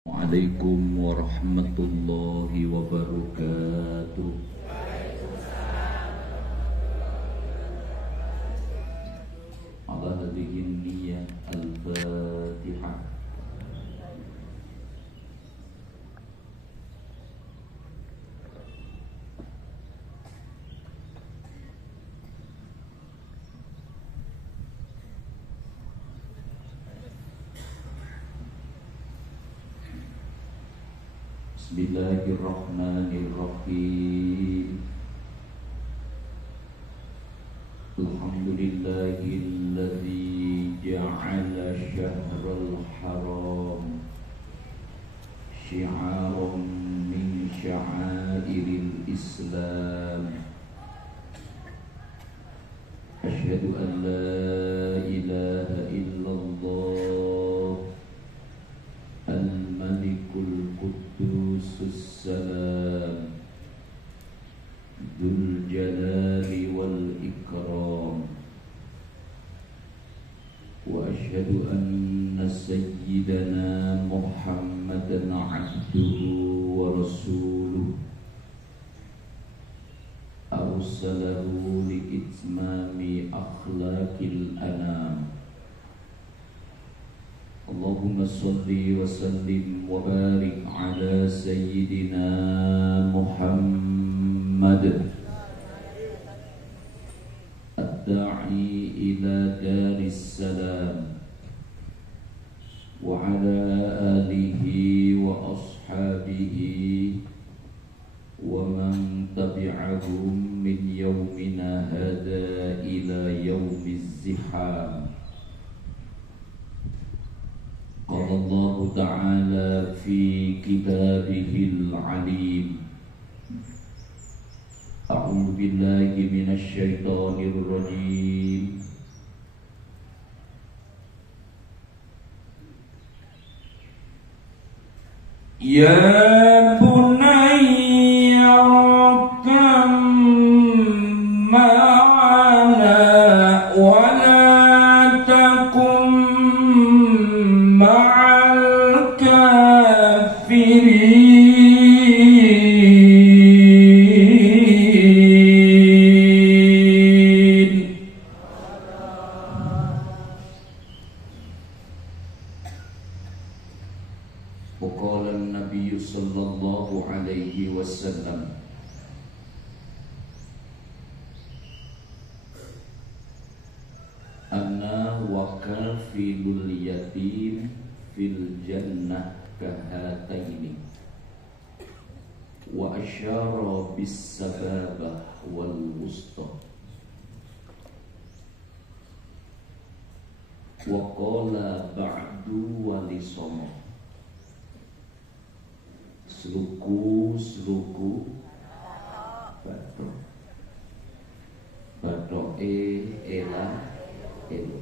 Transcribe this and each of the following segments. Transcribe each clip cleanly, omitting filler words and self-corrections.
Assalamualaikum warahmatullahi wabarakatuh. Ala hadhihi niyyah al-Fatihah. Bismillahirrahmanirrahim. Alhamdulillahilladzi ja'ala syahral haram syi'aran min sya'airil Islam. Asyhadu an la ilaha illallah al-malikul quddus salam dzul jalali wal ikram. Wa asyhadu anna sayyidana Muhammadan abduhu wa rasuluh arsalahu li itmami akhlaqil anam. Allahumma salli wa sallim wa barik ala sayyidina Muhammad ad-da'i ila daris salam wa ala alihi wa ashabihi wa man tabi'ahum min yawmina hada ila yawmiz ziham. Qala Allah Ta'ala fi kitabihil alim. A'udzu billahi minasy syaithanir rajim. Ya bunayya rakam ma'ana wa la takum ma'al kafirin. Waqala an-nabiy sallallahu alaihi wasallam, ana wa kafilul yatim fil jannah kahataini wa asyara bis sababah wal wusta wa qala ba'du walisama. Sluku batok batoke ela elo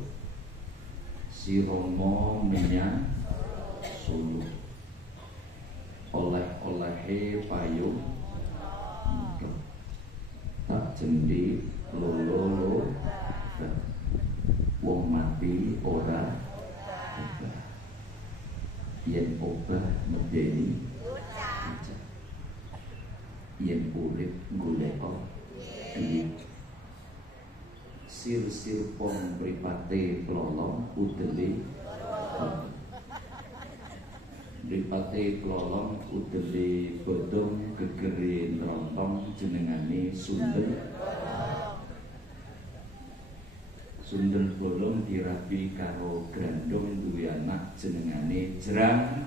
siromo minyak sulu oleh-olehe payung tak jendi lolo wong mati ora yen obah medeni yen urip golek duit. Sir-sir pon mripate plolong udele mripate plolong udele bodong gegere nrontong jenengane sundel. Sundel bolong dirabi karo grandong duwe anak jenengane jerang.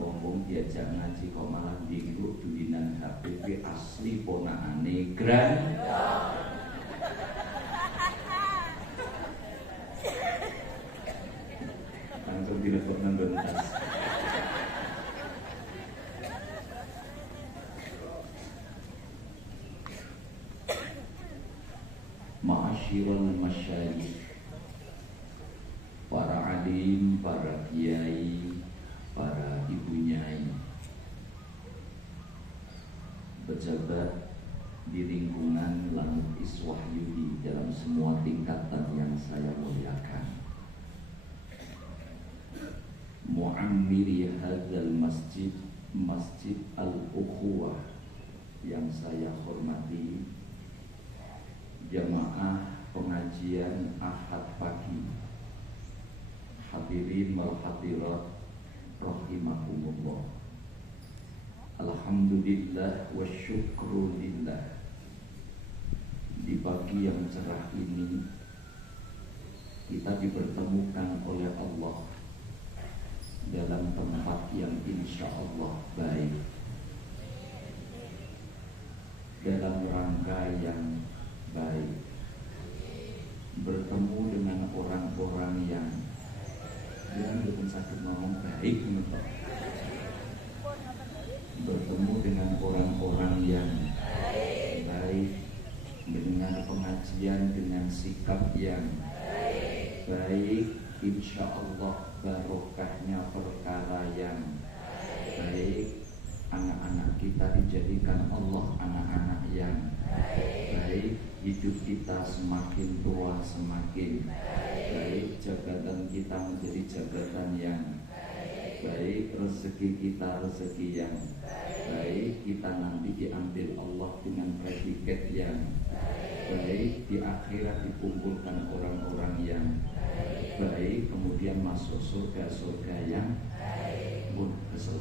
Wong-wong diajak ngaji kok malah minggu duwinan HPP asli ponakane Grand. Langsung dilebok nang bentas. Ma'asyiral masyayikh, para alim, para kiai, para ibu nyai, pejabat di lingkungan Langit Iswahyudi dalam semua tingkatan yang saya muliakan. muammiri hadzal masjid, Masjid Al-Ukhuwah, yang saya hormati, jamaah pengajian Ahad pagi, hadirin wal hadirat rahimakumullah. Alhamdulillah wa syukrulillah. Di pagi yang cerah ini kita dipertemukan oleh Allah dalam tempat yang insya Allah baik, dalam rangka yang baik, bertemu dengan orang-orang yang belum sakit ngomong baik, bertemu dengan orang-orang yang baik, dengan pengajian, dengan sikap yang baik, insya Allah barokahnya perkara yang baik. Anak-anak kita dijadikan Allah anak-anak yang baik, hidup kita semakin tua semakin baik, jabatan kita menjadi jabatan yang baik, rezeki kita rezeki yang baik, kita nanti diambil Allah dengan predikat yang baik, di akhirat dikumpulkan orang-orang yang baik, kemudian masuk surga yang pun kesel.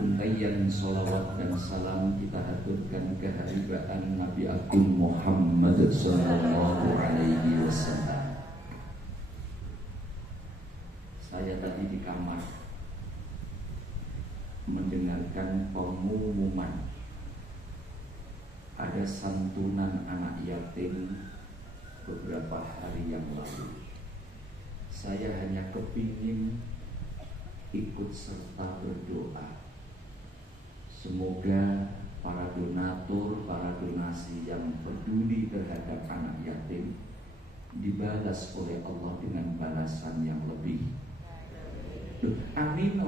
Untayan salawat dan salam kita haturkan keharibaan Nabi Agung Muhammad sallallahu alaihi wasallam. Saya tadi di kamar mendengarkan pengumuman ada santunan anak yatim beberapa hari yang lalu. Saya hanya kepingin ikut serta berdoa. Semoga para donatur, para donasi yang peduli terhadap anak yatim dibalas oleh Allah dengan balasan yang lebih. Amin.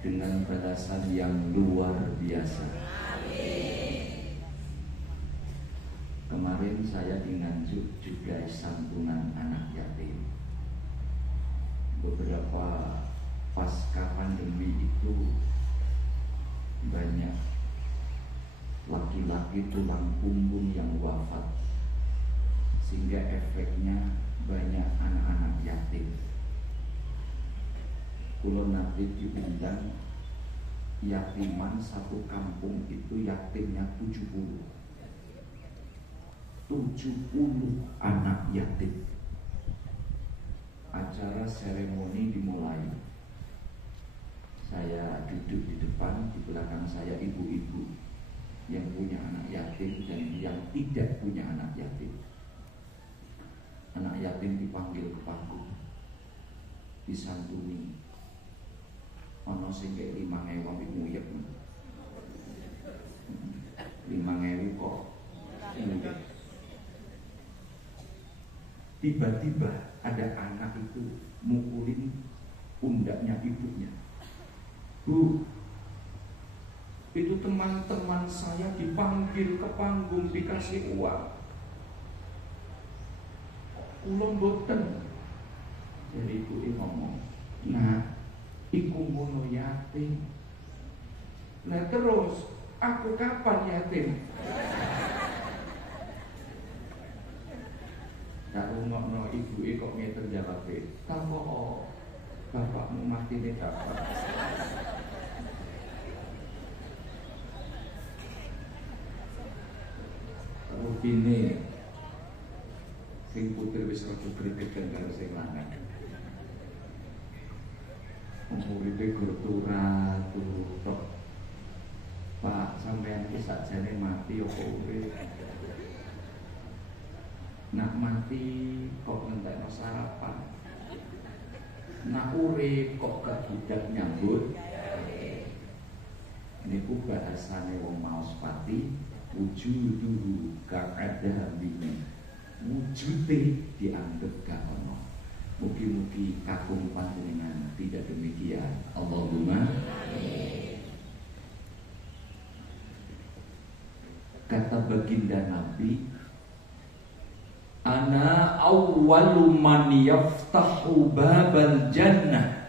Dengan balasan yang luar biasa. Kemarin saya di Nganjuk juga santunan anak yatim. Beberapa pasca pandemi itu banyak laki-laki tulang punggung yang wafat, sehingga efeknya banyak anak-anak yatim. Kulo nanti diundang yatiman satu kampung itu yatimnya 70 anak yatim. Acara seremoni dimulai. Saya duduk di depan, di belakang saya ibu-ibu yang punya anak yatim dan yang tidak punya anak yatim. Anak yatim dipanggil ke panggung, disantuni. Ono sing kek 5.000 wong nguyep. 5.000 kok. Tiba-tiba ada anak itu mukulin pundaknya ibunya. Bu, itu teman-teman saya dipanggil ke panggung dikasih uang. Kulo mboten. Jadi ibu ngomong, nah, iku ngono yatim. Nah terus, aku kapan yatim? Kalau ngomong ibu kok ngeten jawabnya, kalau bapakmu mati nih kapan? Rupine sing putri wis rada gregegan karo sing lanang. Uripe gertura tok. Pak, sampeyan iki sakjane mati apa urip? Nak mati kok ngentekno sarapan. Nak urip kok gak budak nyambut. Niku bahasane wong maos pati, wujuduhu ka'ada bini. Wujude dianggap gak ono. Mugi-mugi kakung panjenengan tidak demikian. Allahumma amin. Kata baginda Nabi, Ana awwalu man yaftahu babal jannah.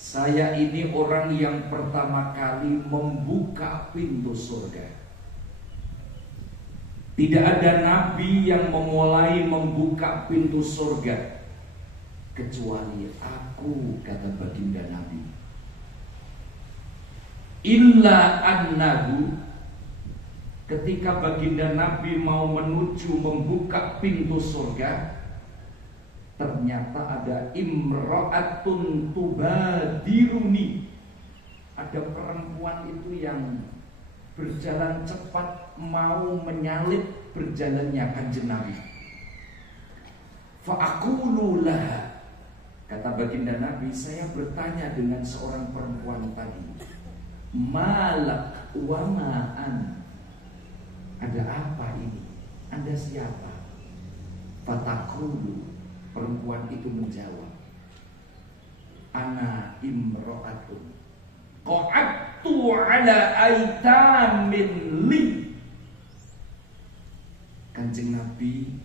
Saya ini orang yang pertama kali membuka pintu surga. Tidak ada nabi yang memulai membuka pintu surga kecuali aku, kata baginda Nabi. Illa annahu, ketika baginda Nabi mau menuju membuka pintu surga, ternyata ada imra'atun tubadiruni. Ada perempuan itu yang berjalan cepat mau menyalip berjalannya Kanjeng Nabi. Fa'aqulu laha, kata baginda Nabi, saya bertanya dengan seorang perempuan tadi, malak wa ma'an, ada apa ini? Anda siapa? Fataqulu, perempuan itu menjawab, ana imra'atun qa'adtu ala aitamin li. Kanjeng Nabi,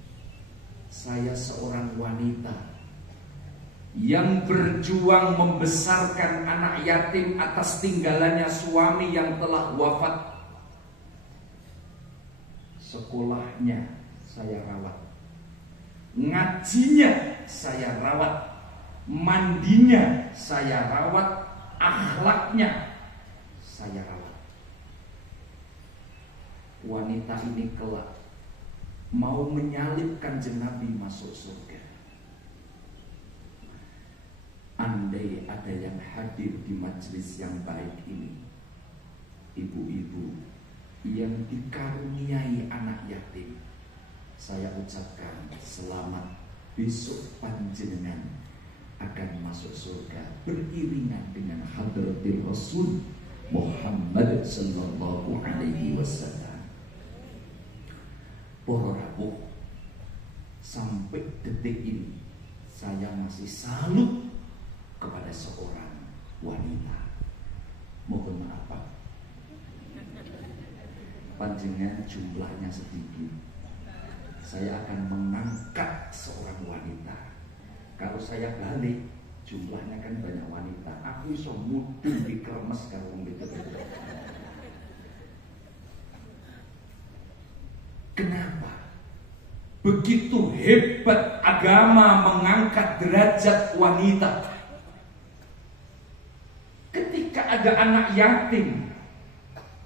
saya seorang wanita yang berjuang membesarkan anak yatim atas tinggalannya suami yang telah wafat. Sekolahnya saya rawat, ngajinya saya rawat, mandinya saya rawat, akhlaknya saya rawat. Wanita ini kelak mau menyalip Kanjeng Nabi masuk surga. Andai ada yang hadir di majelis yang baik ini, ibu-ibu yang dikaruniai anak yatim, saya ucapkan selamat. Besok panjenengan akan masuk surga beriringan dengan hadratil Rasul Muhammad sallallahu alaihi wasallam. Para rawuh, sampai detik ini saya masih salut kepada seorang wanita. Mohon maaf Pak, panjenengan jumlahnya sedikit, saya akan mengangkat seorang wanita. Kalau saya balik, jumlahnya kan banyak wanita, aku iso mudeng dikremes karo wong gitu-gitu. Kenapa? Begitu hebat agama mengangkat derajat wanita. Ketika ada anak yatim,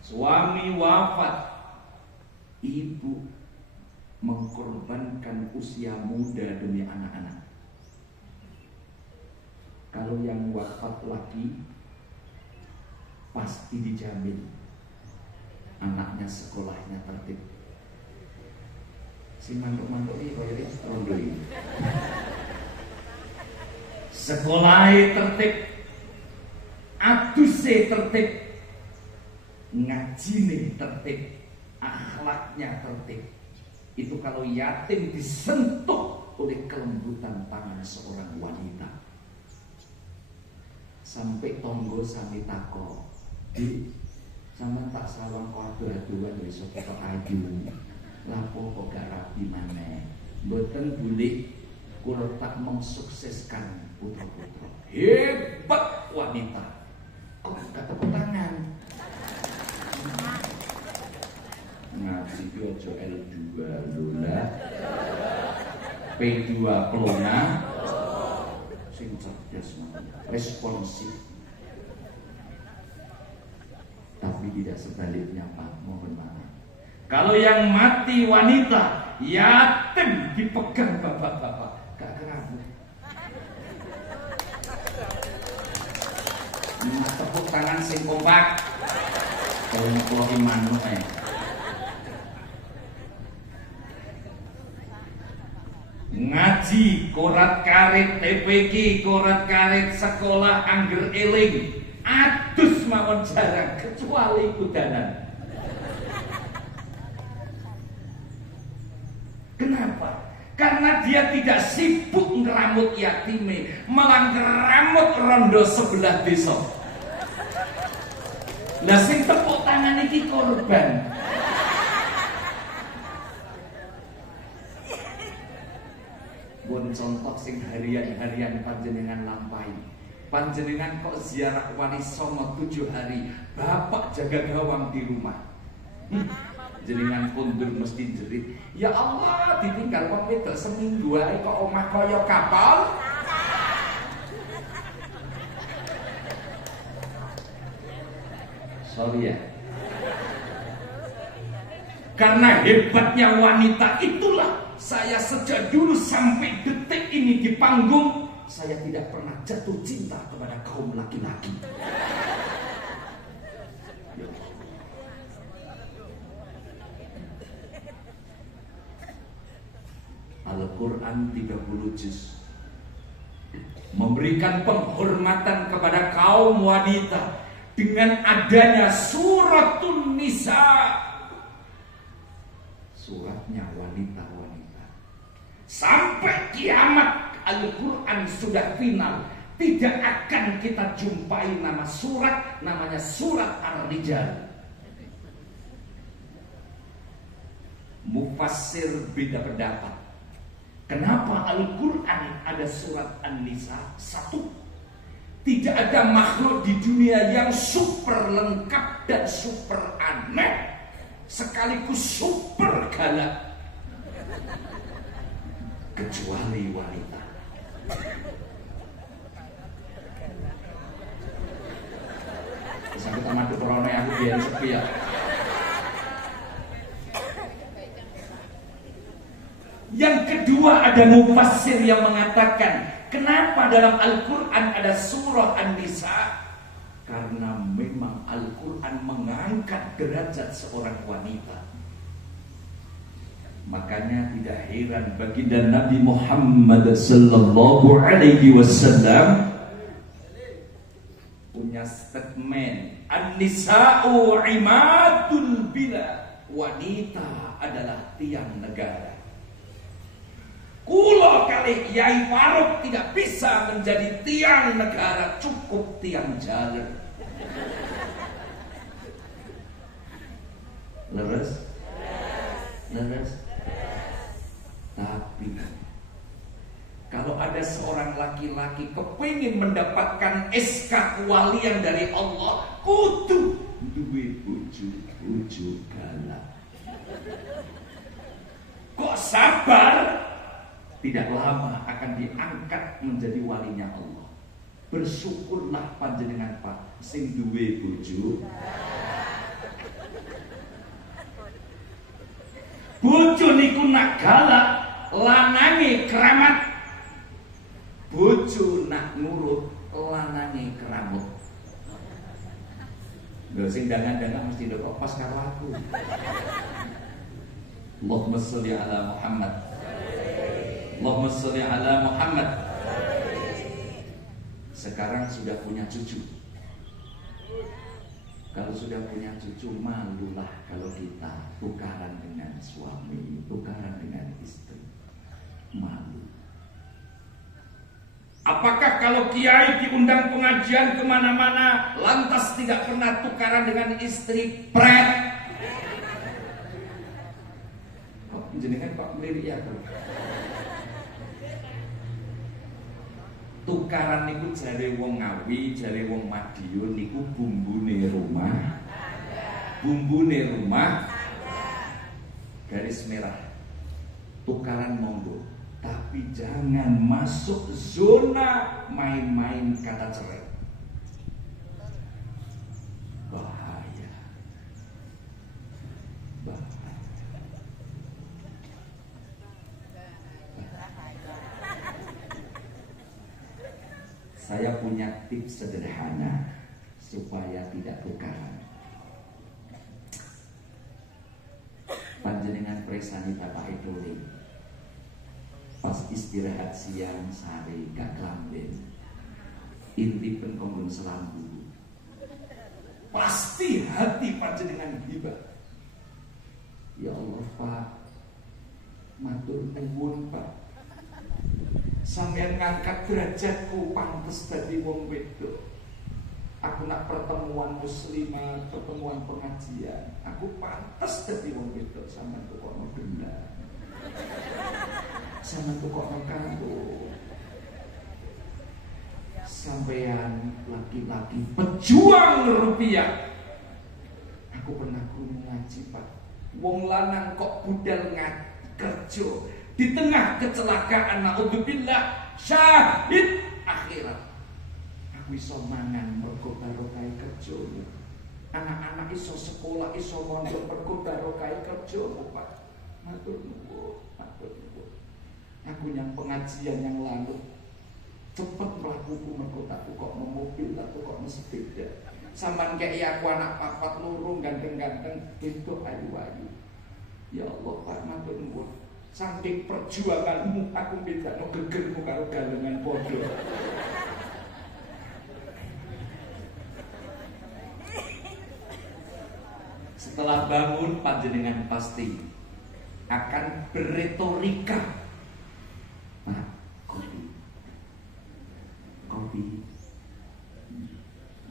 suami wafat, ibu mengkorbankan usia muda demi anak-anak. Kalau yang wafat laki, pasti dijamin anaknya sekolahnya tertib. Si mantuk-mantuk ini kaya rondo ini. Sekolahnya tertib, aduse tertib, ngajine tertib, akhlaknya tertib. Itu kalau yatim disentuh oleh kelembutan tangan seorang wanita. Sampai tonggo sami tako, di sama tak sawang kau adu-aduan dari sopo ayu. Lapo kok gak rapi maneh, mboten boleh kula tak mensukseskan putra-putra. Hebat wanita, kok gak tepuk tangan. Ngaji itu aja L2 lula, P2 pelona, sing cerdas, responsif. Tapi tidak sebaliknya Pak, mohon maaf. Kalau yang mati wanita, yatim dipegang bapak-bapak, gak kerabu. Tepuk tangan sing kompak. Kalau ngeloki manuk ngaji, korat karet TPQ, korat karet sekolah angger eling, adus mawon jarang kecuali kudanan. Kenapa? Karena dia tidak sibuk ngeramut yatime, malah ngeramut rondo sebelah desa. Lah sing tepuk tangan iki korban. pun contoh sing harian-harian panjenengan lampahi. Panjenengan kok ziarah Wali Songo 7 hari, bapak jaga gawang di rumah. Jenengan kondur mesti jerit, ya Allah ditinggal wong wedok seminggu ae kok omah kaya kapal. Sorry ya. Karena hebatnya wanita itulah saya sejak dulu sampai detik ini di panggung, saya tidak pernah jatuh cinta kepada kaum laki-laki. Al-Quran 30 juz memberikan penghormatan kepada kaum wanita dengan adanya suratun nisa, suratnya wanita-wanita. Sampai kiamat Al-Quran sudah final, tidak akan kita jumpai nama surat namanya surat Ar-Rijal. Mufassir beda pendapat. Kenapa Al-Quran ada surat An-Nisa? Satu, tidak ada makhluk di dunia yang super lengkap dan super aneh sekaligus super galak kecuali wanita. Sampai tamat corona aku biar sepi ya. Yang kedua, ada mufassir yang mengatakan, kenapa dalam Al-Quran ada surah An-Nisa? Karena memang Al-Quran mengangkat derajat seorang wanita. Makanya tidak heran baginda Nabi Muhammad sallallahu alaihi wasallam punya statement, An-Nisa'u imadul bila, wanita adalah tiang negara. Kulo kali Kiai Faruk tidak bisa menjadi tiang negara, cukup tiang jalan. Leres? Leres? Tapi kalau ada seorang laki-laki kepingin mendapatkan SK kewalian dari Allah, kudu duwe bojo galak. Kok sabar? Tidak lama akan diangkat menjadi walinya Allah. Bersyukurlah panjenengan Pak sing duwe bojo. Bojo niku nak galak, lanange keramat. Bojo nak nurut, lanange keramut. Lho sing dangan-dangan mesti ndok pas karo aku. Allahumma sholli ala Muhammad. Allahumma sholli ala Muhammad. Sekarang sudah punya cucu. Kalau sudah punya cucu, malulah kalau kita tukaran dengan suami, tukaran dengan istri. Malu. Apakah kalau kiai diundang pengajian kemana-mana, lantas tidak pernah tukaran dengan istri? Pret. Kok jenengan Pak melirik ya? Tukaran niku jare wong Ngawi, jare wong Madiun niku bumbune rumah. Bumbune rumah. Garis merah. Tukaran monggo, tapi jangan masuk zona main-main kata cerai. Bahaya. Bahaya. Saya punya tips sederhana supaya tidak tukaran. Panjenengan presani Bapak itu pas istirahat siang sare gak kelamben, inti pengkomun selambu, pasti hati panjenengan hibah. Ya Allah Pak, matur nuwun Pak, sampeyan ngangkat derajatku pantes dadi wong wedok. Aku nak pertemuan muslimah, pertemuan pengajian, aku pantes dadi wong wedok sampeyan kok ono dendam. sama tukok kanggo sampean laki-laki pejuang rupiah. Aku pernah ngaji Pak, wong lanang kok budal kerja di tengah kecelakaan, naudzubillah, syahid akhirat. Aku iso mangan mergo barokah kerjamu. Anak-anak iso sekolah, iso mondok mergo barokah kerjamu Pak. Matur nuwun, matur nuwun. Aku yang pengajian yang lalu cepet melakuku mergo tak kok mobil, tak kok sepeda. Sampan kayak aku anak papat lurung ganteng-ganteng itu ayu-ayu. Ya Allah Pak, matur nuwun. Saking perjuanganmu aku bedakno gegermu karo galengan podo. Setelah bangun panjenengan pasti akan berretorika. Nah, kopi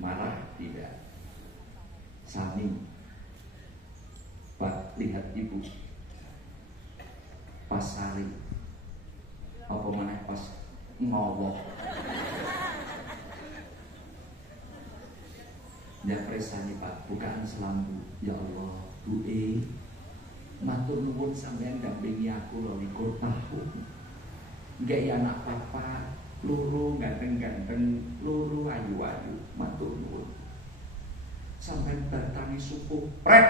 marah tidak. Sami Pak, lihat ibu pas sari apa mana pas ngowok ya presani Pak, bukaan selambu. Ya Allah Bu matur nuwun sampean dampingi aku lho 21 tahun. Nggak ya anak papa luru ganteng-ganteng, luru ayu-ayu, matur nuwun. Sampean datangi suku pret,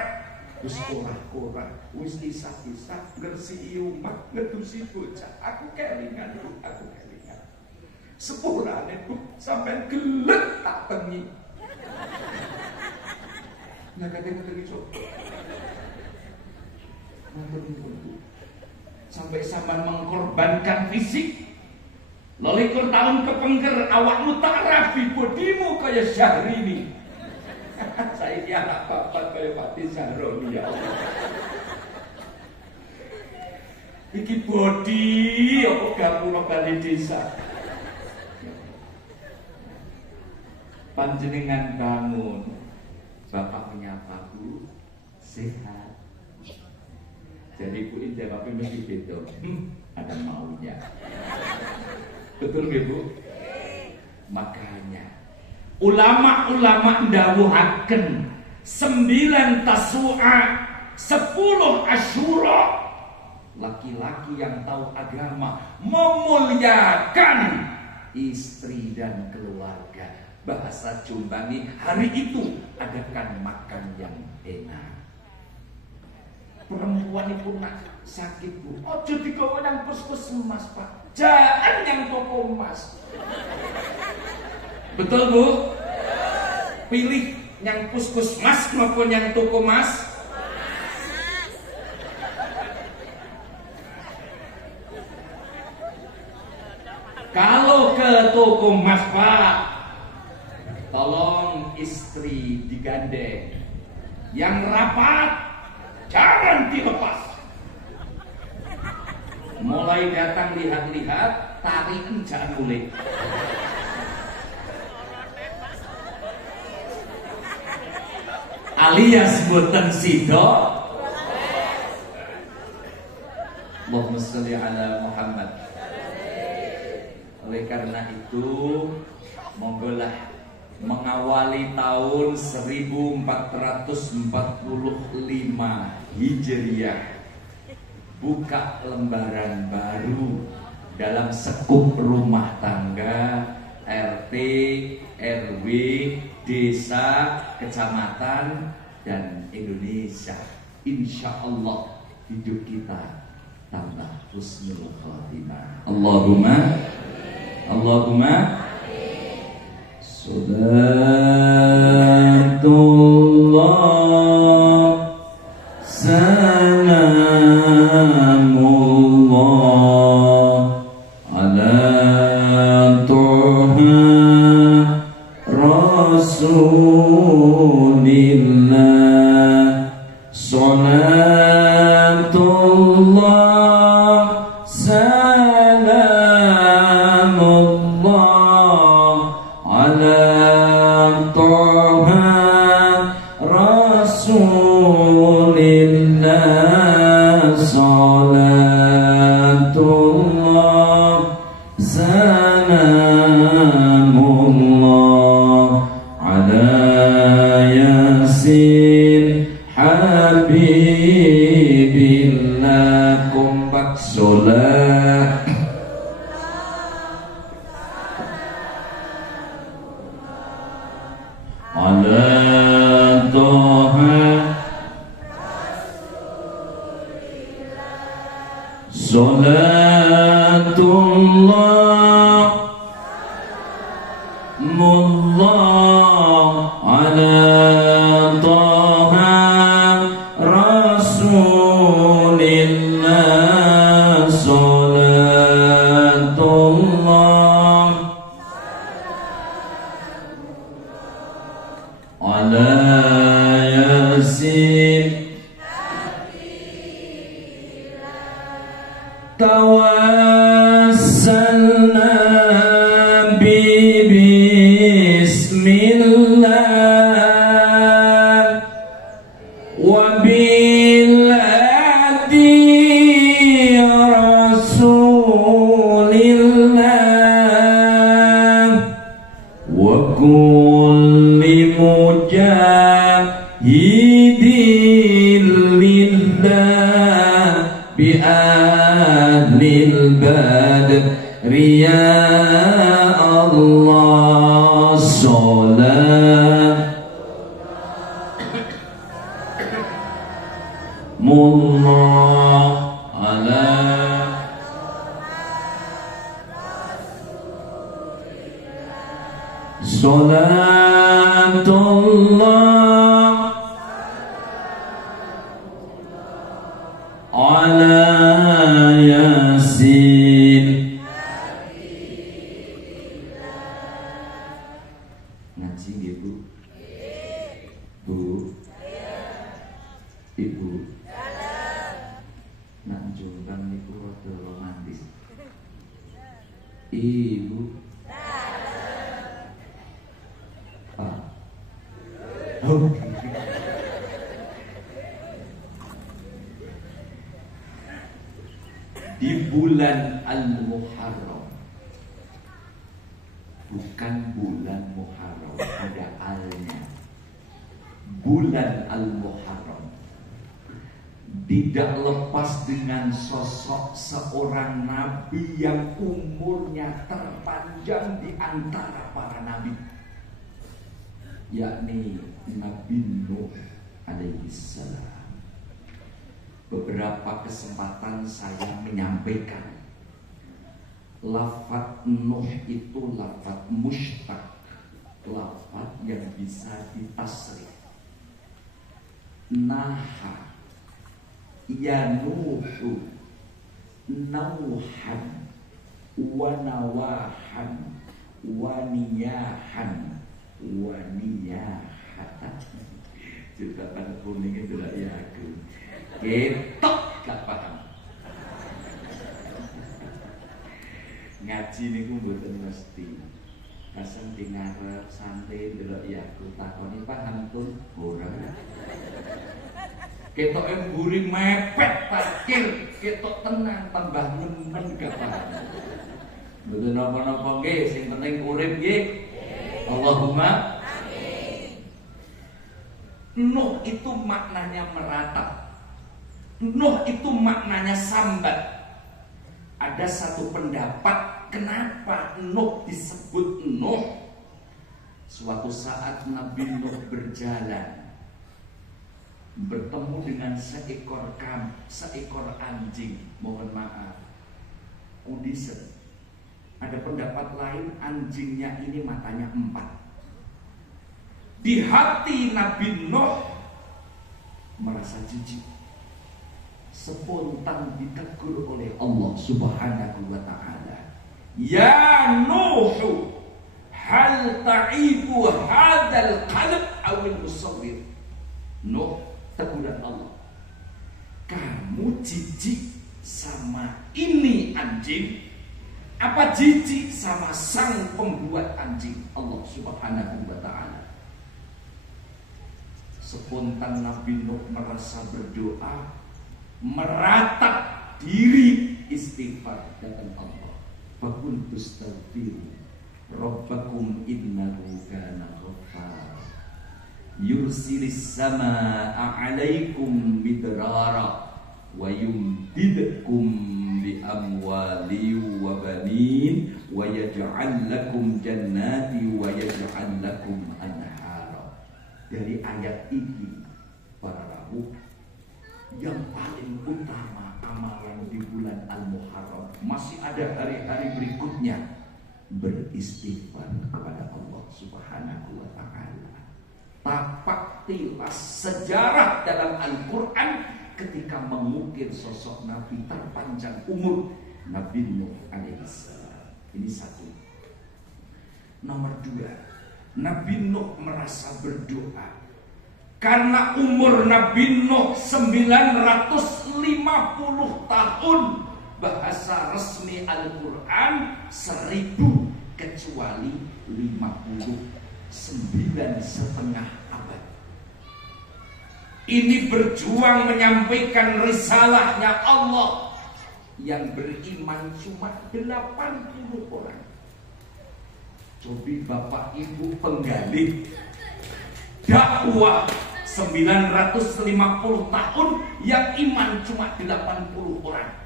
wis korah-korah, wis isah-isah, ngersi umat, ngedusi bocah. Aku kelingan Bu, aku kelingan. Sepurane Bu, sampean gelek tak tengi. Nah kadang-kadang iso. Matur nuwun Bu. Sampai sampean mengkorbankan fisik. Lolikur tahun kepengker awakmu tak rapi, bodimu kaya Syahrini. Saya ini anak bapak kaya Pati Zahroni ya Allah. Iki bodi apa gapura bali desa. Panjenengan bangun, bapak menyapa Bu, sehat. Jadi Bu ini jawabnya mesti beda. Ada maunya. Betul nggih Bu? Makanya ulama-ulama ndawuhaken 9 Tasu'a, 10 Asyura. Laki-laki yang tahu agama memuliakan istri dan keluarga. Bahasa Jumbangi, hari itu adakan makan yang enak. Perempuan itu nak sakit Bu, ojo digawa nang puskesmas Pak, jangan yang toko emas. Betul Bu? Pilih yang puskesmas maupun yang toko emas. Kalau ke toko emas Pak, tolong istri digandeng, yang rapat jangan dilepas. Mulai datang lihat-lihat, tarikan jangan boleh. Alias boten sido. Allahumma sholli ala Muhammad. Oleh karena itu, monggolah mengawali tahun 1445 Hijriah, buka lembaran baru dalam sekup rumah tangga, RT, RW, desa, kecamatan, dan Indonesia. Insya Allah hidup kita tambah husnul khatimah. Allahumma Salatullah salamullah ala Tuha Rasulillah. Salatullah salamullah ala Tuha Rasulillah. Salatullah salatullah salamullah ala yasin habibillah. Kompak sholat ala toha salatullah mullah ala toha rasulillah salatullah ala yasin tawassalna bismillah wa bil hadi rasulillah wa kulli mujahidin lillah bi ahlil badri ya Allah sholat mullah ala salatullah ala yasin. Ngaji nggih Bu? Bu? Ibu? Nak jungkang niku rada romantis. Ibu? Pak? Oh. Di bulan Al-Muharram, bukan bulan Muharram, ada alnya. Bulan Al-Muharram tidak lepas dengan sosok seorang nabi yang umurnya terpanjang di antara para nabi, yakni Nabi Nuh alaihissalam. Beberapa kesempatan saya menyampaikan lafaz Nuh itu lafaz mushtaq, lafaz yang bisa ditasrif. Naha ya Nuhu nauhan wa nawahan wa niyahan wa niyahatan. Ciptaan kuning itu lah ya aku ketok gak paham. Ngaji niku mboten mesti. Pasang di ngarep santai delok ya aku takoni paham tuh ora. Ketok mburi mepet parkir, ketok tenang tambah nemen gak paham. Mboten napa-napa nggih, sing penting urip nggih. Allahumma amin. Nuh itu maknanya meratap. Nuh itu maknanya sambat. Ada satu pendapat kenapa Nuh disebut Nuh. Suatu saat Nabi Nuh berjalan, bertemu dengan seekor anjing. Mohon maaf, kudisen. Ada pendapat lain anjingnya ini matanya 4. Di hati Nabi Nuh merasa jijik. Spontan ditegur oleh Allah Subhanahu wa ta'ala. Ya Nuh, hal ta'ibu hadzal qalb awil musawwir. Nuh, teguran Allah. Kamu jijik sama ini anjing? Apa jijik sama sang pembuat anjing? Allah Subhanahu wa ta'ala. Spontan Nabi Nuh merasa berdoa, meratap diri istighfar datang Allah. Fakuntu astaghfiru rabbakum innahu kana ghaffar yursilis samaa'a 'alaikum midrara wa yumdidkum bi amwali wa banin wa yaj'al lakum jannati wa yaj'al lakum anhara. Dari ayat ini para rawuh, yang paling utama amalan di bulan Al-Muharram, masih ada hari-hari berikutnya, beristighfar kepada Allah Subhanahu wa ta'ala. Tapak tilas sejarah dalam Al-Quran ketika mengukir sosok Nabi terpanjang umur, Nabi Nuh alaihissalam. Ini satu. Nomor dua, Nabi Nuh merasa berdoa karena umur Nabi Nuh 950 tahun. Bahasa resmi Al-Quran 1000 kecuali 59,5 abad. Ini berjuang menyampaikan risalahnya Allah. Yang beriman cuma 80 orang. Cobi Bapak Ibu penggali dakwah 950 tahun, yang iman cuma 80 orang.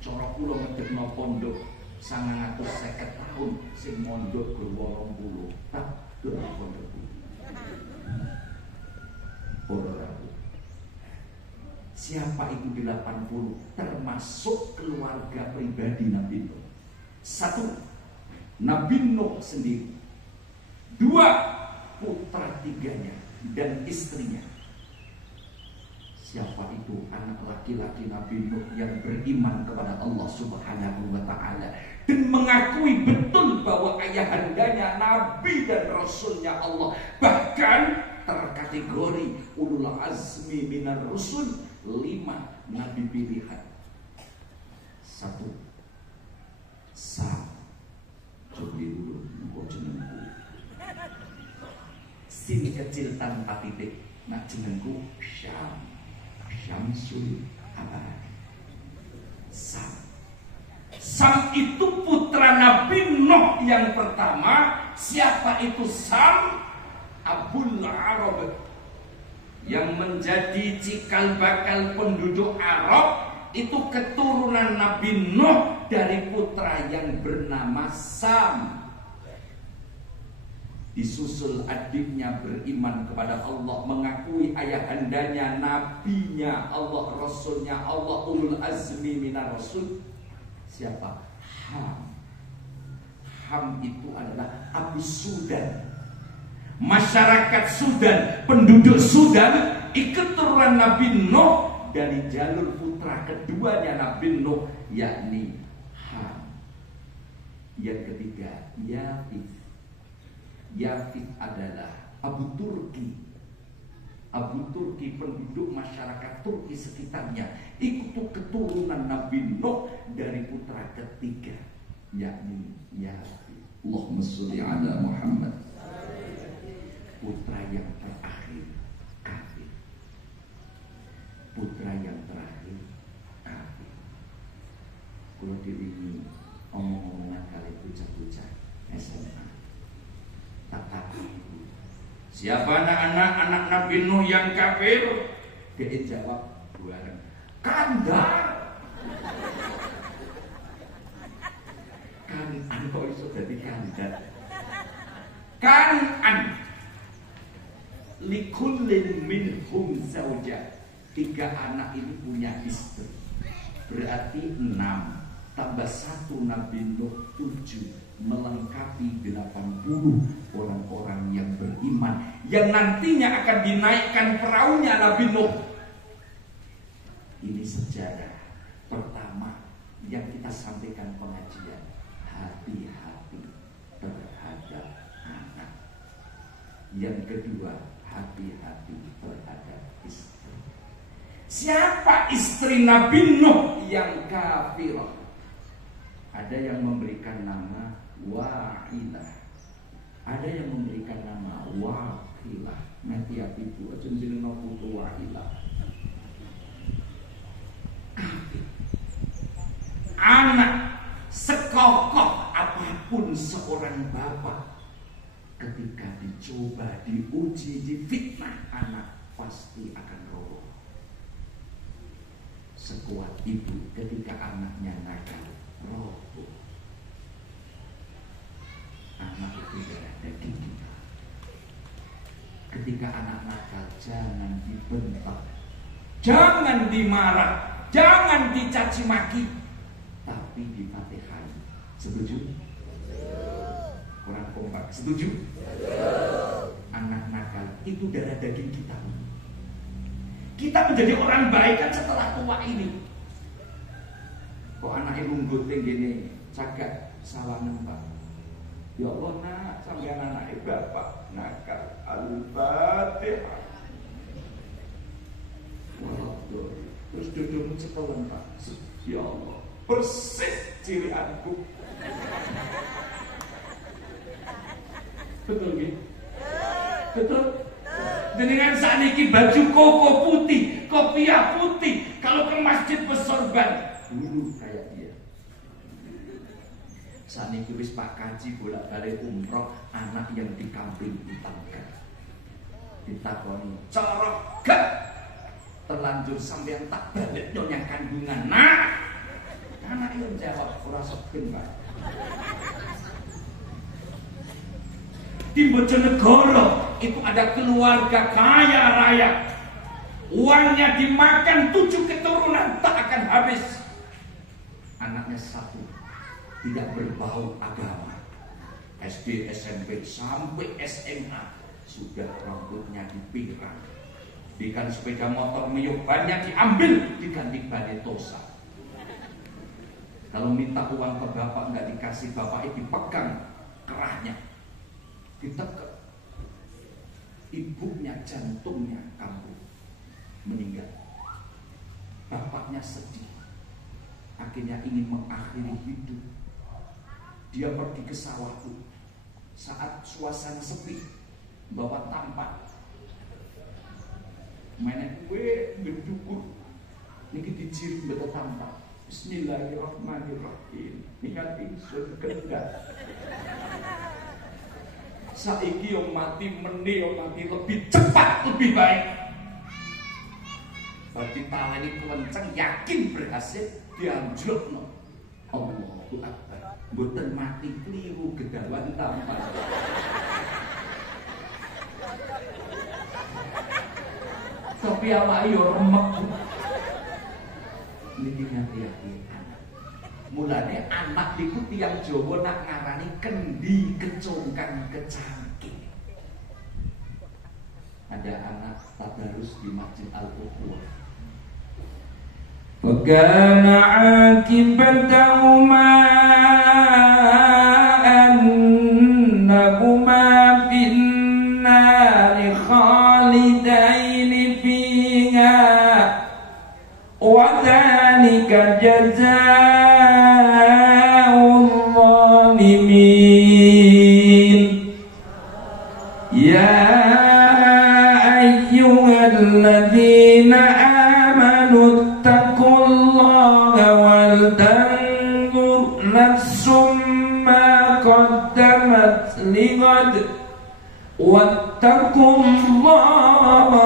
Cara kula ngedekno pondok 950 tahun, sing mondok ke 80 tak durung pondok. Siapa itu 80? Termasuk keluarga pribadi Nabi Nuh. Satu, Nabi Nuh sendiri. Dua, putra tiganya dan istrinya. Siapa itu? Anak laki-laki Nabi Nuh yang beriman kepada Allah Subhanahu wa ta'ala dan mengakui betul bahwa ayahandanya Nabi dan Rasulnya Allah. Bahkan terkategori ulul azmi minar rusul, 5 Nabi pilihan. Satu, Sam. Cobi dulu, kok jenengku sin kecil tanpa titik. Nak jenengku Syam. Syamsul Abad. Sam itu putra Nabi Nuh yang pertama. Siapa itu Sam? Abul Arab, yang menjadi cikal bakal penduduk Arab. Itu keturunan Nabi Nuh dari putra yang bernama Sam. Disusul adiknya beriman kepada Allah, mengakui ayahandanya, nabinya Allah, rasulnya Allah, ulul azmi minar rasul. Siapa? Ham. Ham itu adalah Abu Sudan. Masyarakat Sudan, penduduk Sudan, ikut turunan Nabi Nuh dari jalur putra keduanya Nabi Nuh, yakni Ham. Yang ketiga, Yafith. Yafith adalah Abu Turki. Abu Turki, penduduk masyarakat Turki sekitarnya, ikut keturunan Nabi Nuh dari putra ketiga, yakni Yafith. Allahumma sholli ala Muhammad. Putra yang terakhir kafir. Putra yang terakhir kafir. Kalau diringi omong-omongan kali bocah-bocah SMA, tak kata itu. Siapa anak-anak Nabi Nuh yang kafir? Dia jawab bareng, Kandar. Kanan kok iso dadi Kandar? Kanan likullin minhum zawja. 3 anak ini punya istri, berarti 6 tambah 1 Nabi Nuh 7, melengkapi 80 orang-orang yang beriman, yang nantinya akan dinaikkan perahunya Nabi Nuh. Ini sejarah pertama yang kita sampaikan pengajian. Hati-hati terhadap anak. Yang kedua, hati-hati terhadap istri. Siapa istri Nabi Nuh yang kafir? Ada yang memberikan nama Wahilah, ada yang memberikan nama Wakilah. Nanti api itu aja jeneng putu Wahilah. Kafir. anak sekokoh apapun seorang bapak, ketika dicoba, diuji, difitnah, anak pasti akan roboh. Sekuat ibu ketika anaknya nakal, roboh. Anak itu darah daging kita. Ketika anak nakal, jangan dibentak, jangan dimarah, jangan dicaci maki, tapi difatihai. Setuju? Kurang kompak. Setuju? Anak nakal itu darah daging kita. Kita menjadi orang baik kan setelah tua ini. Kok anak ibu ngguting gini, cagak sawangan Pak. Ya Allah nak, sampeyan anak bapak nakal. Al-Fatihah. Waduh, terus duduk setelan Pak. Ya Allah, persis cirianku. Betul gitu? Betul? Dengan saniki baju koko putih, kopiah putih. Kalau ke masjid bersorban, dulu kayak dia. Saniki wis Pak Kaji bolak-balik umroh, anak yang dikambing hitamkan. Ditakoni, corok gak? Terlanjur sampean tak balik nyonya kandungan. Nah, anak yang jawab ora segen Pak. Di Bojonegoro itu ada keluarga kaya raya, uangnya dimakan 7 keturunan tak akan habis. Anaknya satu, tidak berbau agama, SD, SMP sampai SMA sudah rambutnya dipirang, dikan sepeda motor meyuk banyak diambil diganti banetosa. Kalau minta uang ke bapak nggak dikasih, bapaknya dipegang kerahnya, ditekuk. Ibunya jantungnya kambuh, meninggal. Bapaknya sedih, akhirnya ingin mengakhiri hidup. Dia pergi ke sawah itu saat suasana sepi, bawa tampak, mainnya kue berdukur, niki diciri betul tampak. Bismillahirrahmanirrahim. Ingat ingsun kendak. Saiki yang mati meni, yang mati lebih cepat, lebih baik. Berarti taleni kenceng, yakin berhasil, dianjlokno. Allahu Akbar. Mboten mati kliru gedawan tampak. Tapi awake yo remek. Niki hati-hati anak. Mulane anak niku tiyang Jawa nak ngarani kendi kecongkang kecangking. Ada anak tabarus di Masjid Al-Ukhuwah. Fakana akibatahuma annahuma finnari khalidaini fiha wa dzalika jazaa'ul zalimin. Ya ayyuhalladzina amanu taqullaha wal tanzur nafsum ma qaddamat lighad wattaqullaha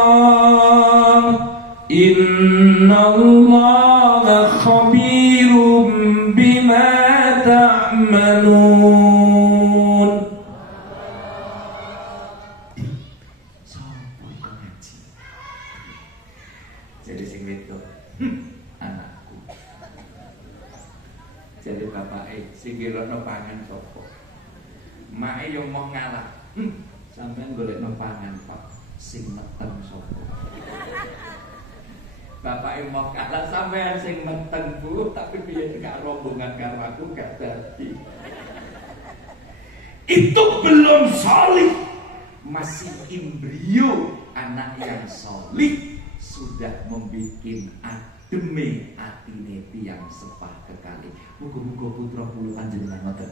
innallaha khabirum bima ta'malun. Jadi sing wedok anakku, jadi bapake sing ngirono pangan sapa, mae yo mau ngalah, sampean golekno pangan Pak, sing meteng sapa. Bapake mau kalah, sampean sing meteng Bu, tapi piye gak rombongan karo aku gak dadi. Itu belum solid, masih embrio. Anak yang solid sudah membikin ademe atine tiyang sepah kekali. Muga-muga putra kula panjenengan ngoten.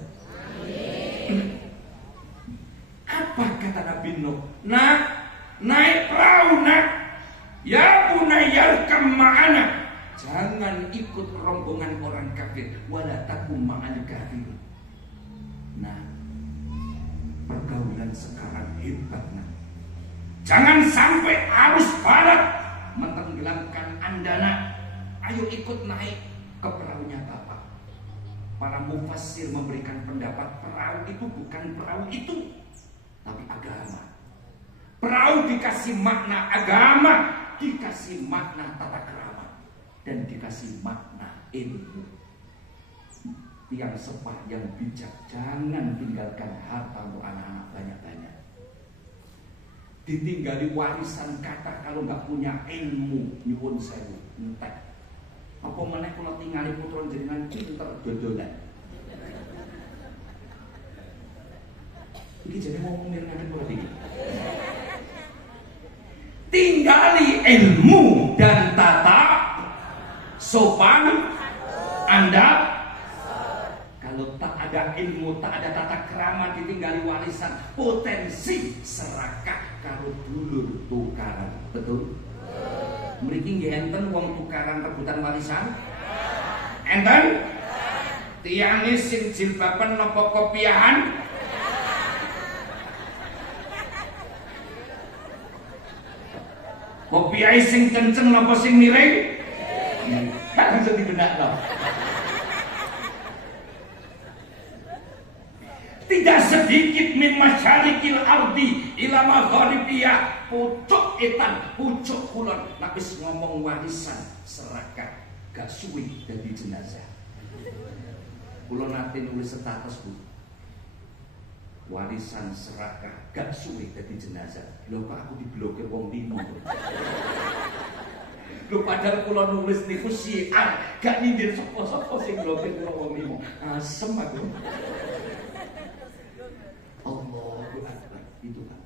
Apa kata Nabi Nuh? Nak, naik perahu nak. Ya bunayyarkam ma'ana. Jangan ikut rombongan orang kafir. Wala takum ma'al kafir. Nah, pergaulan sekarang hebat. Nah, jangan sampai arus barat mentenggelamkan Anda. Nak, ayo ikut naik ke perahunya Bapak. Para mufassir memberikan pendapat perahu itu bukan perahu itu, tapi agama. Perahu dikasih makna agama, dikasih makna tata krama, dan dikasih makna ilmu. Yang sepah, yang bijak, jangan tinggalkan harta untuk anak-anak banyak-banyak. Ditinggali warisan kata kalau nggak punya ilmu, nyuwun sewu, entek. Apa meneh kula tingali putra jenengan pinter dodolan. Iki jadi ngomong mirip kula iki. Tinggali ilmu dan tata sopan Anda. Kalau tak ada ilmu, tak ada tata krama, ditinggali warisan, potensi serakah karo dulur tukaran. Betul? Mriki nggih enten wong tukaran rebutan warisan? Enten? Tiyange sing jilbaban napa kopiahan? Kopiahe sing kenceng napa sing miring? Kan bisa dibenakno. Tidak sedikit min masyarikil ardi ila magharibiha, pucuk etan, pucuk kulon, nek wis ngomong warisan serakah gak suwi dadi jenazah. Kula nate nulis status, Bu. Warisan serakah gak suwi dadi jenazah. Lho Pak, aku diblokir wong 5. Lho padahal kula nulis niku syiar, gak nyindir sapa-sapa sing blokir kula wong 5. Asem aku. Allahu Akbar, itu kan.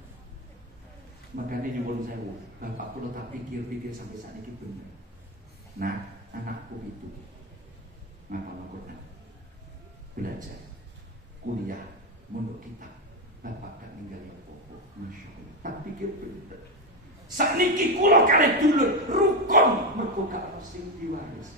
Makanya nyuwun sewu, bapak kula tak pikir-pikir sampai saat ini bener. Nah, anakku itu ngapal Al-Quran, belajar, kuliah, mondok kitab, bapak kan ninggalin apa-apa, masya Allah. Tak pikir bener. Sakniki kula kalih dulur rukun mergo gak sing diwaris.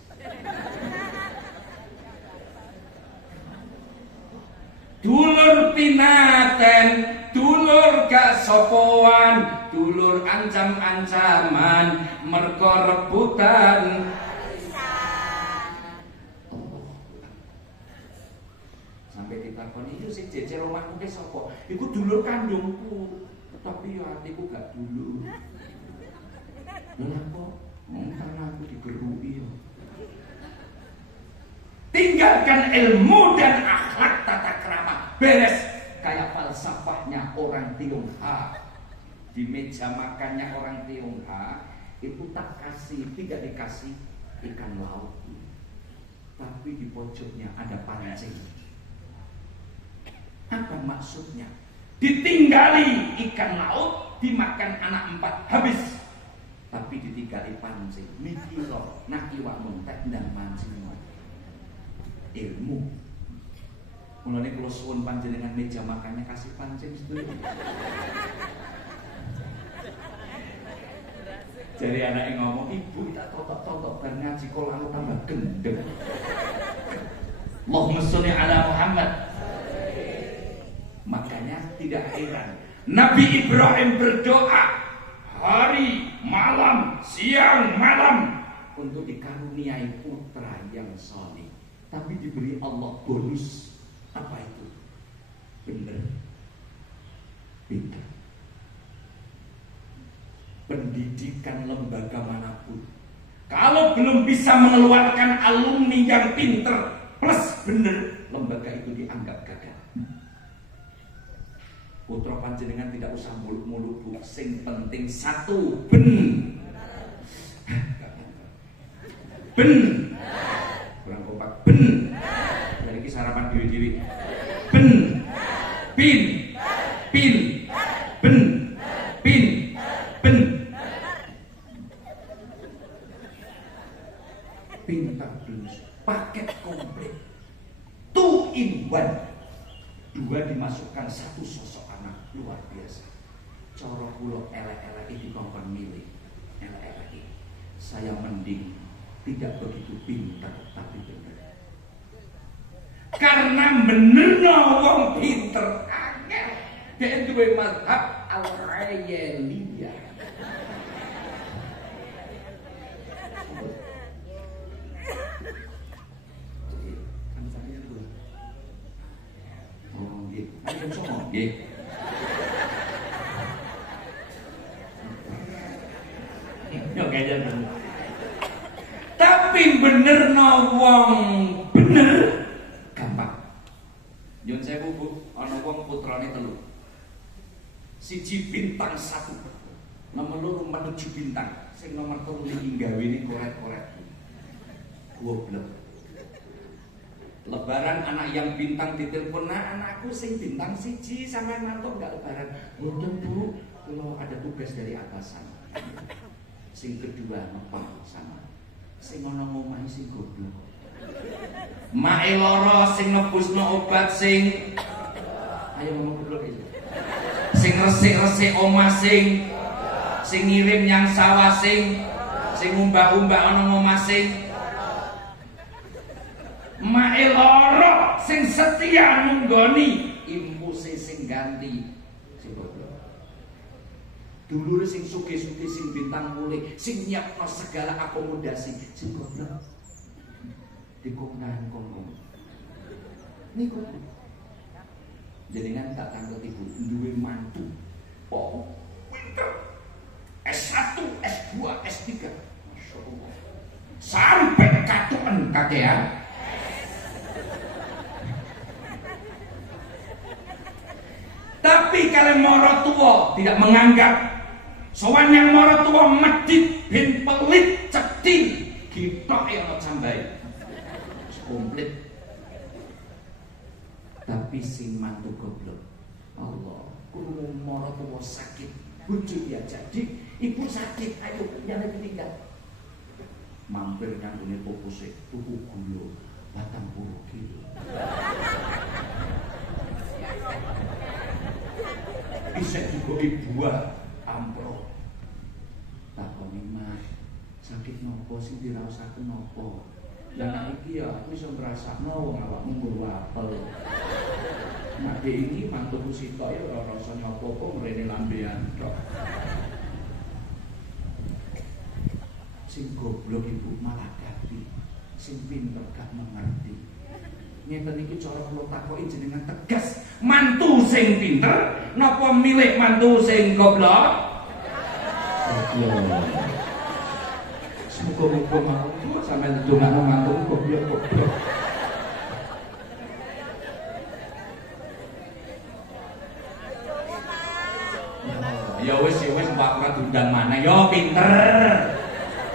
Dulur pinaten, dulur gak sopoan, dulur ancam-ancaman, mergo rebutan. Sampai ditakoni, "Iku sing jejer omahmu ki sapa?" "Iku dulur kandungku." Tapi ya hatiku gak dulur. Lha kok karena aku digeruki ya. Tinggalkan ilmu dan akhlak tata krama, beres. Kayak falsafahnya orang Tionghoa. Di meja makannya orang Tionghoa itu tidak dikasih ikan laut, tapi di pojoknya ada pancing. Apa maksudnya? Ditinggali ikan laut, dimakan anak 4 habis, tapi ditinggali pancing. Mikiro nak iwak muntek dan mancing. Ilmu. Mulane kula suwun panjenengan meja makannya kasih pancing sedulur. Jadi anaknya ngomong, "Ibu tak totok-totok dan ngaji kok lalu tambah gendeng." Allahumma sholli ala Muhammad. Makanya tidak heran Nabi Ibrahim berdoa hari, malam, siang, malam untuk dikaruniai putra yang saleh. Tapi diberi Allah bonus. Apa itu? Bener. Pintar. Pendidikan lembaga manapun, kalau belum bisa mengeluarkan alumni yang pinter plus bener, lembaga itu dianggap gagal. Putra panjenengan tidak usah muluk-muluk, Bu. Sing penting satu, ben. Kurang kompak. Ben. Dari ini sarapan diri-diri. Ben. Pin. Ben. Pin. Ben. Pintar bener. Paket komplit. 2 in 1. 2 dimasukkan, 1 sosok anak luar biasa. Cara kula elek-elek iki kongkon milih. Elek-elek. Saya mending tidak begitu pintar tapi benar. Karena benerno wong pinter angel. Dia duwe mazhab al-Rayyaniyah. Kan saya dulu. Oh, nggih. Ayo sono, nggih. Yo kaya tapi bener no wong bener gampang. Nyun sewu Bu, ana wong putrane 3. Siji bintang 1, nomor 2 menuju bintang, sing nomor 3 iki gawene korek-korek. Goblok. Lebaran anak yang bintang ditelepon, "Nah, anakku sing bintang 1 sampean mantuk enggak lebaran?" "Mboten Bu, kalau ada tugas dari atasan." Sing kedua ngepang sama sing ana ngomahe sing goblok. Mae loro sing nebusno obat sing ayo ngomong goblok iki. Sing resik-resik omah sing ngirim yang sawah sing umbak-umbak ana omah sing mae loro sing setia nunggoni impulse sing ganti sing goblok. Dulure sing sugih-sugih sing bintang mulih sing nyiapno segala akomodasi sing goblok. Dikongkan kongkong. Niku jenengan tak tanglet ibu duwe mantu. Oh, pinter. S1, S2, S3. Masyaallah. Sampai katuan kakean. Tapi kalau moro tua tidak menganggap sowan yang moro tua medit bin pelit cedhi kita yang cambai komplit. Tapi sing mantu goblok Allah kudu moro tua sakit bojo ya jadi ibu sakit ayo yang tinggal mampir nang ngene popose tuku gula 40 kilo. Bisa juga buah amprok. Takoni Mas, sakit nopo sing dirasaken nopo? Lah iki ya aku iso ngrasakno wong awakmu mburu apel. Nek iki mantuku sitok ya ora rasa nyopo-opo mrene lambean tok. Sing goblok ibu malah gati, sing pinter gak mengerti. Ngeten iki cara kula takoki jenengan tegas, mantu sing pinter napa milih mantu sing goblok? Goblok. Muga-muga mau sampeyan ndongakno mantu goblok-goblok. Ya wis Pak ora diundang maneh. Ya pinter.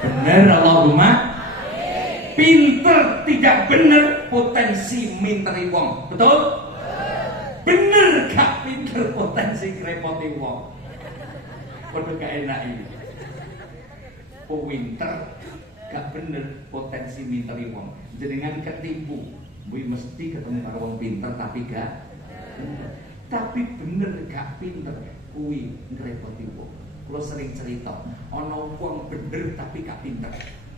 Bener Allahumma. Pinter tidak bener potensi minteri wong. Betul? Bener gak pinter potensi ngrepoti wong. Padha gak enak iki. Pinter gak bener potensi minteri wong. Jenengan ketipu. Kuwi mesti ketemu karo wong pinter tapi gak bener. Tapi bener gak pinter kuwi ngrepoti wong. Kula sering cerita, ana wong bener tapi gak pinter.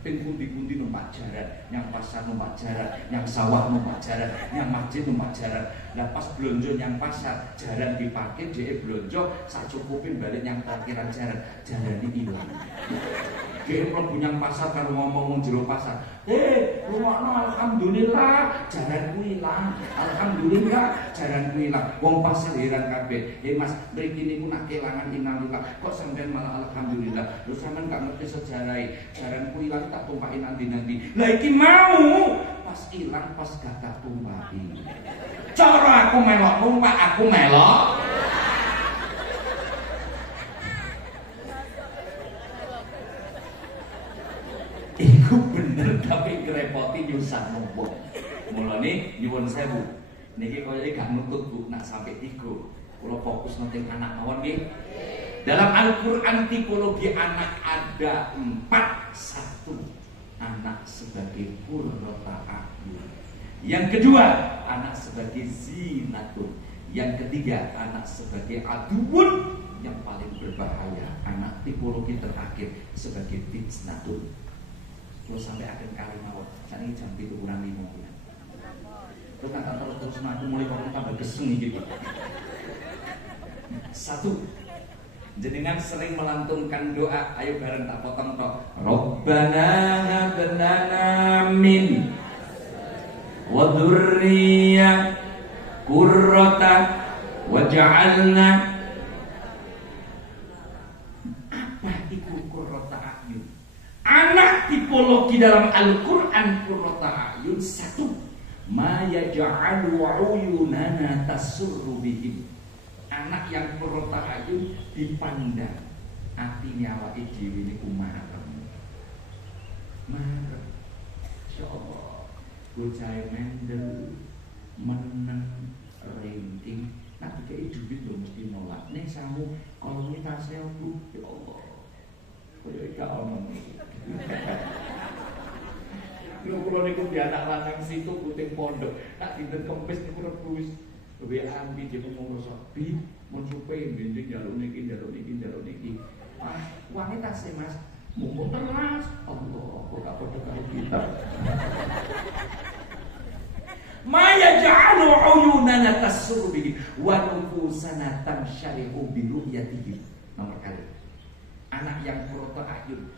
Ping pundi-pundi numpak jaran, yang pasar numpak jaran, yang sawah numpak jaran, yang masjid numpak jaran. Lah pas blonjo yang pasar, jaran diparkir, dhewe blonjo sak cukupin balik yang parkiran jaran, jaran iki ilang. Dhewe mlebu yang pasar karo ngomong jero pasar. Rumakno alhamdulillah, jaranku ilang. Alhamdulillah, jaranku ilang. Wong pasar heran kabeh. Mas, mriki niku nak kelangan innalillah. Kok sampean malah alhamdulillah? Lho sampean gak ngerti sejarahe. Jaranku ilang tak tumpaki nanti-nanti. Lah iki mau pas ilang pas gak tak tumpaki. Cara aku melok numpak, aku melok. Iku bener tapi ngrepoti nyusah nopo. Mulane nyuwun sewu. Niki koyoke gak nutut Bu, nak sampai 3. Kula fokus nanti anak mawon nggih. Dalam Al-Qur'an tipologi anak ada 4. 1. Anak sebagai qurrata a'yun. Yang kedua, anak sebagai zinatun. Yang ketiga, anak sebagai aduun. Yang paling berbahaya, anak tipologi terakhir sebagai fitnatun. Kalau sampai akhir kali mawon, saat ini jam 7 kurang 5 bulan. Itu kan terus aku mulai kok tambah geseng gitu. Satu, jenengan sering melantunkan doa, ayo bareng tak potong tok. Rabbana hab lana min wa dzurriyyah qurrata waj'alna. Apa itu qurrata a'yun? Anak tipologi dalam Al-Qur'an qurrata a'yun satu, ma yaj'alu 'uyunana tasurru bihim. Anak yang qurrata a'yun dipandang atinya awake dhewe niku marem. Insyaallah bocah mendel meneng renting nak dikai duit lho mesti nolak. Ning samu komunitasnya Bu, ya Allah. Koyo gak ono. Kulo niku di anak lanang situ puting pondok. Tak dinten Kamis niku rebus. WA ambi dia ngomong sopi, mun supe benjing jaluk niki. Ah, uangnya tasih Mas. Mumpung teras. Allah, kok gak padha karo kita. Maya ja'alu 'uyunana tasurru bihi wa nufusana tamsharihu bi ru'yatihi. Nomor kali. Anak yang qurrata a'yun.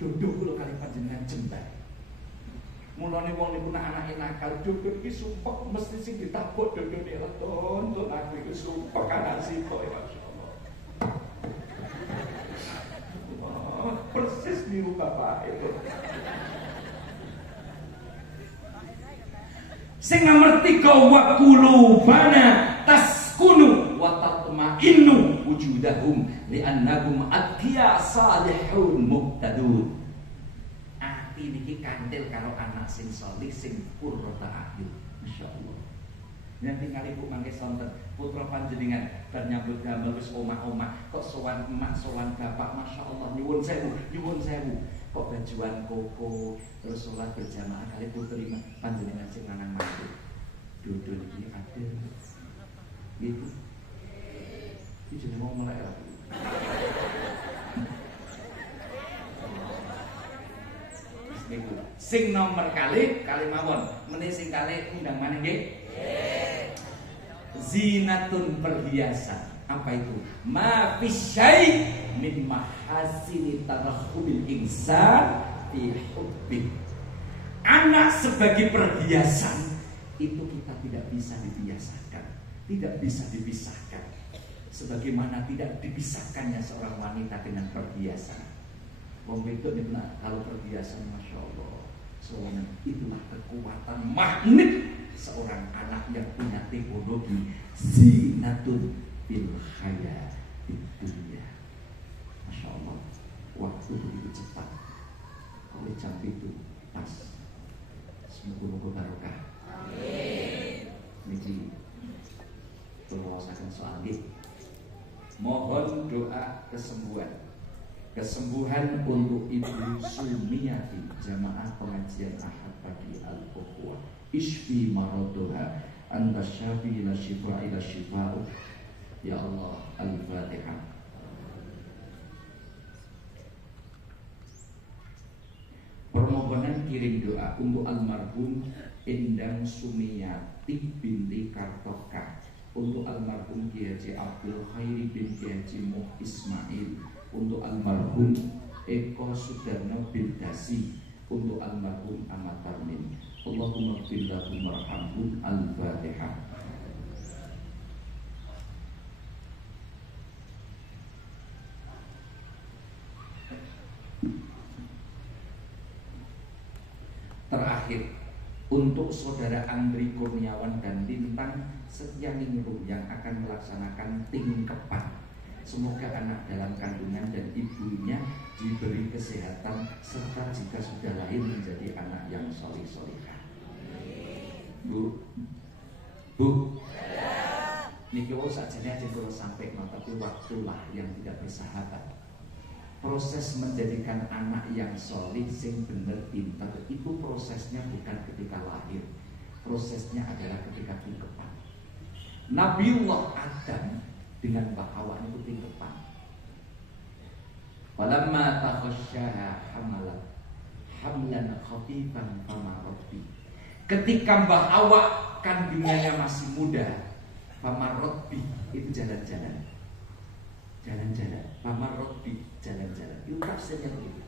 Dodo kula kali panjenengan jembar. Mulane wong niku nek anake nakal dodo iki sumpek mesti sing ditabuk dodone lah tonton aku iki sumpek anak sitok ya masyaallah. Persis niru bapak itu. Sing nomor 3 wa qulubana taskunu wa tatma'innu wujudahum li'annahum atqiya salihun muqtadun. Ati niki kantil karo anak sing salih sing qurrata a'yun. Masyaallah. Yen tinggal ibu mangke sonten putra panjenengan bar nyambut damel wis omah-omah kok sowan emak sowan bapak masyaallah nyuwun sewu. Kok bajuan koko terus sholat berjamaah kali putri panjenengan sing lanang mantu dudul iki adil gitu iki jenenge mau melek ra sing nomor kali mawon meneh sing kali undang maneh nggih zinatun perhiasan. Apa itu? Ma fi syai' min mahasini tarakhubil insan fi hubbi. Anak sebagai perhiasan itu kita tidak bisa dibiasakan, tidak bisa dipisahkan. Sebagaimana tidak dipisahkannya seorang wanita dengan perhiasan. Wong wedok niku kalau perhiasan masyaallah. Soalnya itulah kekuatan magnet seorang anak yang punya teknologi zinatun bil khaya di dunia. Masya Allah, waktu begitu cepat. Oleh jam itu pas. Semoga barokah. Amin. Niki berwawasan soal ini. Mohon doa kesembuhan untuk Ibu Sumiati jamaah pengajian Ahad pagi Al-Qur'an. Ishfi maradoha anta syafi ila syifa ila syifa'u. Ya Allah, Al-Fatihah. Permohonan kirim doa untuk almarhum Endang Sumiyati binti Kartoka, untuk almarhum Kiai Haji Abdul Khairi bin Kiai Haji Muh Ismail, untuk almarhum Eko Sudarno bin Dasi, untuk almarhum Ahmad Tarmin. Allahumma ighfir lahum warhamhum. Al-Fatihah. Terakhir, untuk saudara Andri Kurniawan dan Lintang Setianingrum yang akan melaksanakan tingkepan, semoga anak dalam kandungan dan ibunya diberi kesehatan serta jika sudah lahir menjadi anak yang solih-solihah. Bu, niki wau sakjane aja kalau sampai tapi waktulah yang tidak bersahabat. Proses menjadikan anak yang solih sing bener pinter itu prosesnya bukan ketika lahir, prosesnya adalah ketika tingkepan. Nabiullah Adam dengan Mbak Hawa itu tingkepan. Falamma takhasyaha hamlan khafifan fama rabbi. Ketika Mbah Awak kandungannya masih muda, fama rabbi itu jalan-jalan. Jalan-jalan, fama rabbi jalan-jalan. Itu tafsirnya itu.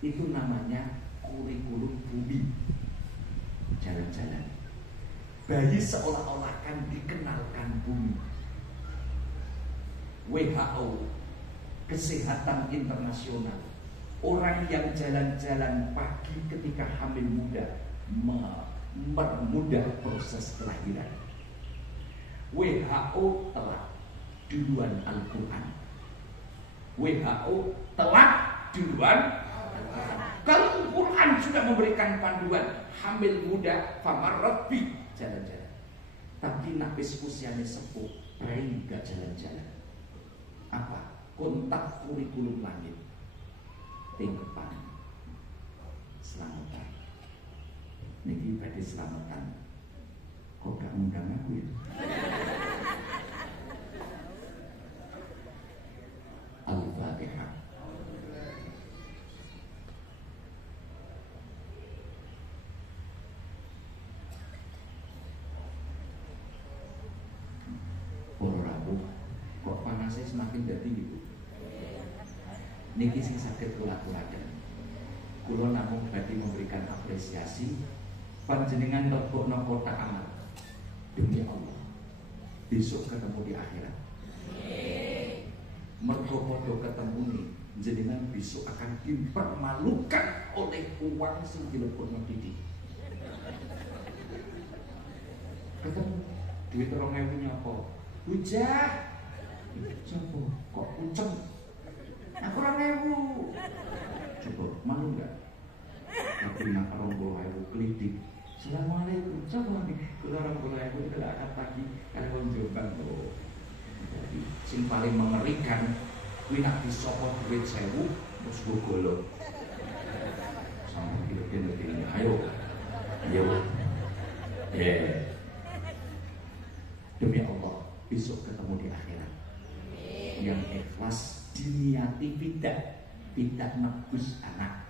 Itu namanya kurikulum bumi. Jalan-jalan. Bayi seolah-olah kan dikenalkan bumi. WHO, Kesehatan Internasional, orang yang jalan-jalan pagi ketika hamil muda mempermudah proses kelahiran. WHO telah duluan Al-Quran. WHO telah duluan Al-Quran. Kalau Al-Quran sudah memberikan panduan hamil muda, famar rabbi jalan-jalan. Tapi napis usianya sepuh, prai gak jalan-jalan. Apa? Kontak kurikulum langit. Tingkepan selamatan. Niki badhe selamatan. Kok gak ngundang aku ya? Al-Fatihah. Kok panasnya semakin jadi gitu. Niki sing saged kula-kulaken. Kula namung badhe memberikan apresiasi panjenengan lebokno kotak amal. Demi Allah. Besok ketemu di akhirat. Mergo padha ketemu nih, jenengan besok akan dipermalukan oleh uang sing dilebokno Didi. Ketemu duit 2.000 nyapa? Hujah. Coba kok ucem? Aku 2.000. Coba malu nggak? Tapi nak 20.000 klidik. Assalamualaikum. Coba nih, kalau 20.000 itu akan pagi kalau Jombang tuh. Jadi sing paling mengerikan, kuwi nak disopot duit 1.000 terus golok. Sama kilo-kilo ayo. Ayo. Demi Allah, besok ketemu di akhirat. Yang ikhlas diniati tidak nebus anak.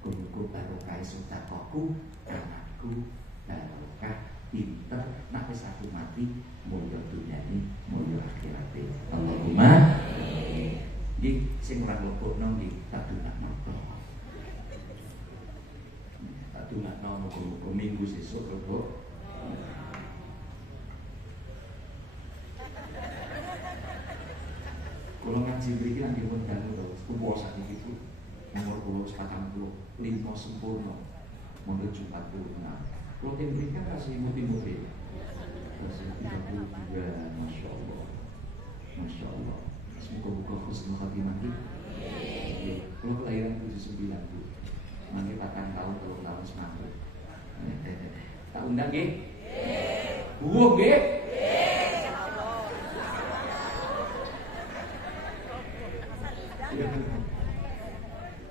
Kuku barokah sedekahku, anakku barokah pinter, nak wis aku mati mulya dunyane mulya akhirate. Allahumma iki sing ora lebokno iki tak dongakno. Tak dongakno muga-muga minggu sesuk lebok. Kalau ngaji beri kan dia mendang itu, puasa itu, nomor 45 sempurna, menurut Jumat itu. Nah, kalau dia berikan kasih imut-imut ya, kasih 33, masya Allah. Semoga khusnul khatimah itu. Kalau kelahiran 79 itu, nanti akan tahun semangkuk. Tak undang ya? Buah ya?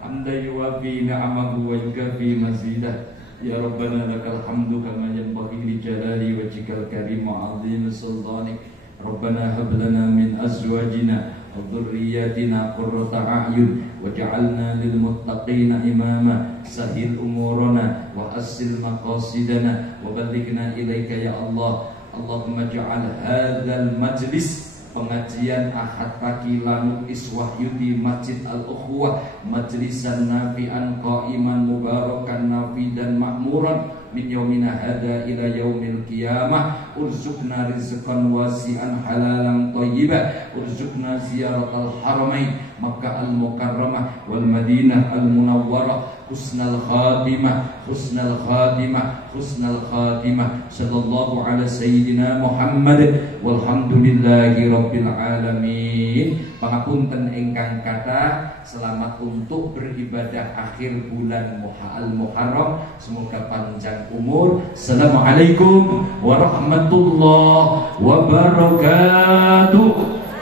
Hamda yuwafi ni'amahu wa yukafi mazidah. Ya Rabbana lakal hamdu kama yanbaghi li jalali wajhikal karim wa 'azimi sultanik. Rabbana hab lana min azwajina wa dhurriyyatina qurrata a'yun waj'alna lil muttaqina imama. Sahil umurana wa assil maqasidana wa ballighna ilaika ya Allah. Allahumma ja'al hadzal majlis pengajian Ahad pagi Lanut Iswahyudi Masjid Al-Ukhuwah majlisan nafi'an qaiman mubarakan nafidan makmuran min yaumina hada ila yaumil qiyamah. Urzuqna rizqan wasi'an halalan thayyiban. Urzuqna ziyaratal haramain Makkah al-Mukarramah wal Madinah al-Munawwarah. Husnal khatimah, husnal khatimah, husnal khatimah. Sallallahu ala sayyidina Muhammad walhamdulillahi rabbil alamin. Pangapunten ingkang kathah, selamat untuk beribadah akhir bulan Al-Muharram. Semoga panjang umur. Assalamualaikum warahmatullahi wabarakatuh.